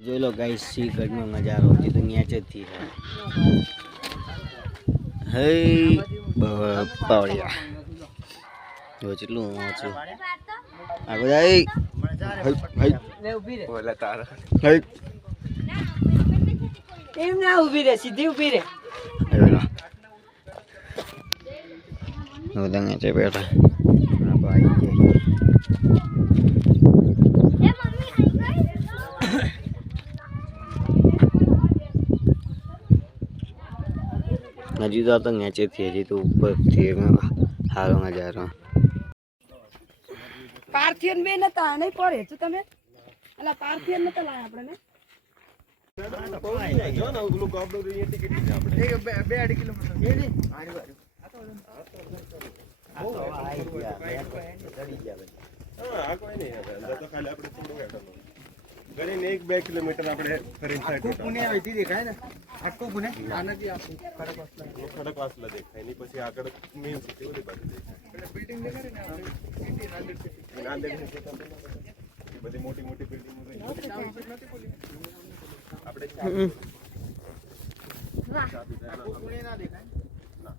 जो लोग गाइस सी गढ़ में नजारो होती दुनिया चलती है पावड़िया जो चलू છે આ બધા બોલા તારા એમ ના ઊભી રે સીધી ઊભી રે બધા ને બેઠા આ ભાઈ છે हजी तो नीचे थी हजी तो ऊपर थी हारो नजारो पार्थियन में नता नहीं पड़े तो तमे अला पार्थियन नता लाया आपने ने जो ना लोग आप लोग ये टिकट नहीं आपने एक 2.5 किलोमीटर ये नहीं आरी बारी ओ आई गया चढ़ी गया हां आ कोई नहीं है अंदर तो खाली આપણે થોડું હેઠળ ગણી ને 1-2 કિલોમીટર આપણે ફરીને સાઈડ પુણે આવી દેખાય ને આટલું પુણે આનાથી આખું ખડકવાસલા દેખાય ની પછી આગળ મેઈન સિટી ઓલી બાજુ દેખાય એટલે બિલ્ડિંગ દેખાય ને આપણે સિટી નાંદેડ સિટી બધી મોટી મોટી બિલ્ડિંગો નથી બોલી આપણે વાહ પુણે ના દેખાય ના